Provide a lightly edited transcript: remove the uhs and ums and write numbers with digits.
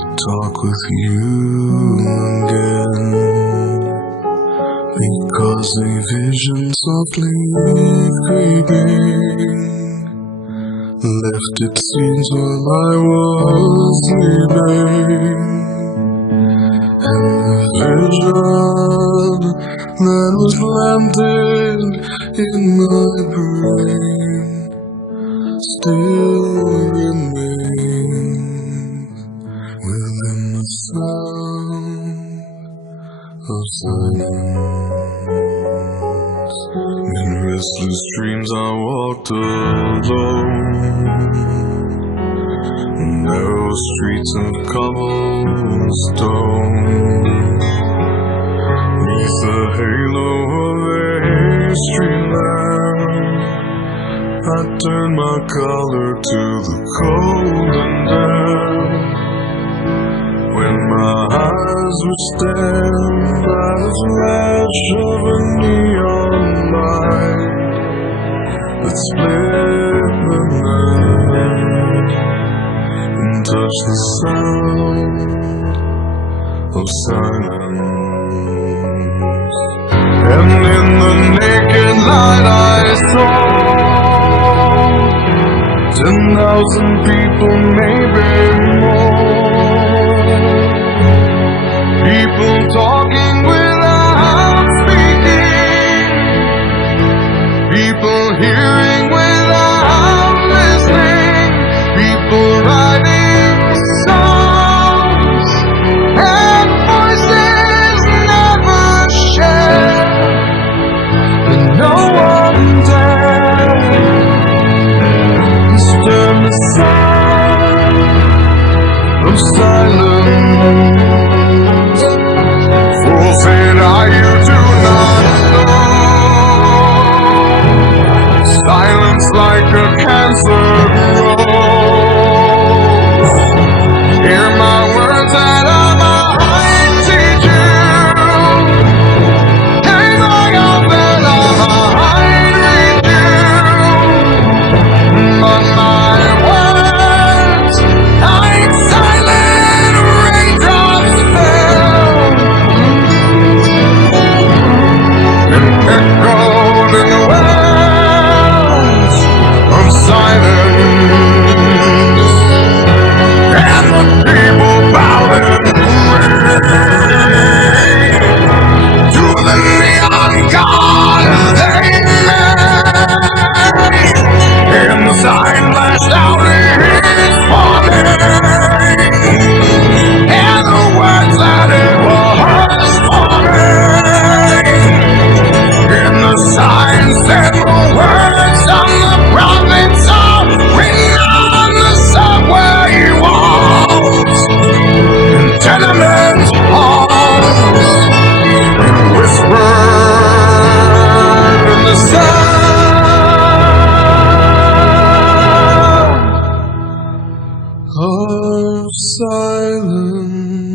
talk with you again, because a vision softly creeping left its scenes while I was sleeping, and the vision that was planted in my brain still remains within the sound of silence. In restless dreams I walked alone, narrow streets of cobblestone, neath the halo of a street lamp. I turned my collar to the cold and damp, when my eyes were stabbed by the flash of a neon light that split the night and touched the sound of silence. And in the naked light I saw 10,000 people, maybe more. People talking without speaking, people hearing without listening, people writing songs and voices never shared, but no one dared disturb the sound of silence. Fool said I, you do not know, silence like a cancer grows. Hear my words that I might teach you, hang my up that I might read you, but my words like silent raindrops fell and echoed in the wells of silence, and the people bowed and prayed to the neon god they made, and the sign flashed out his warning, and the words that it was forming, and the sign said the words of the prophets are written on the subway walls, in tenement halls, and whispered in the sound of silence.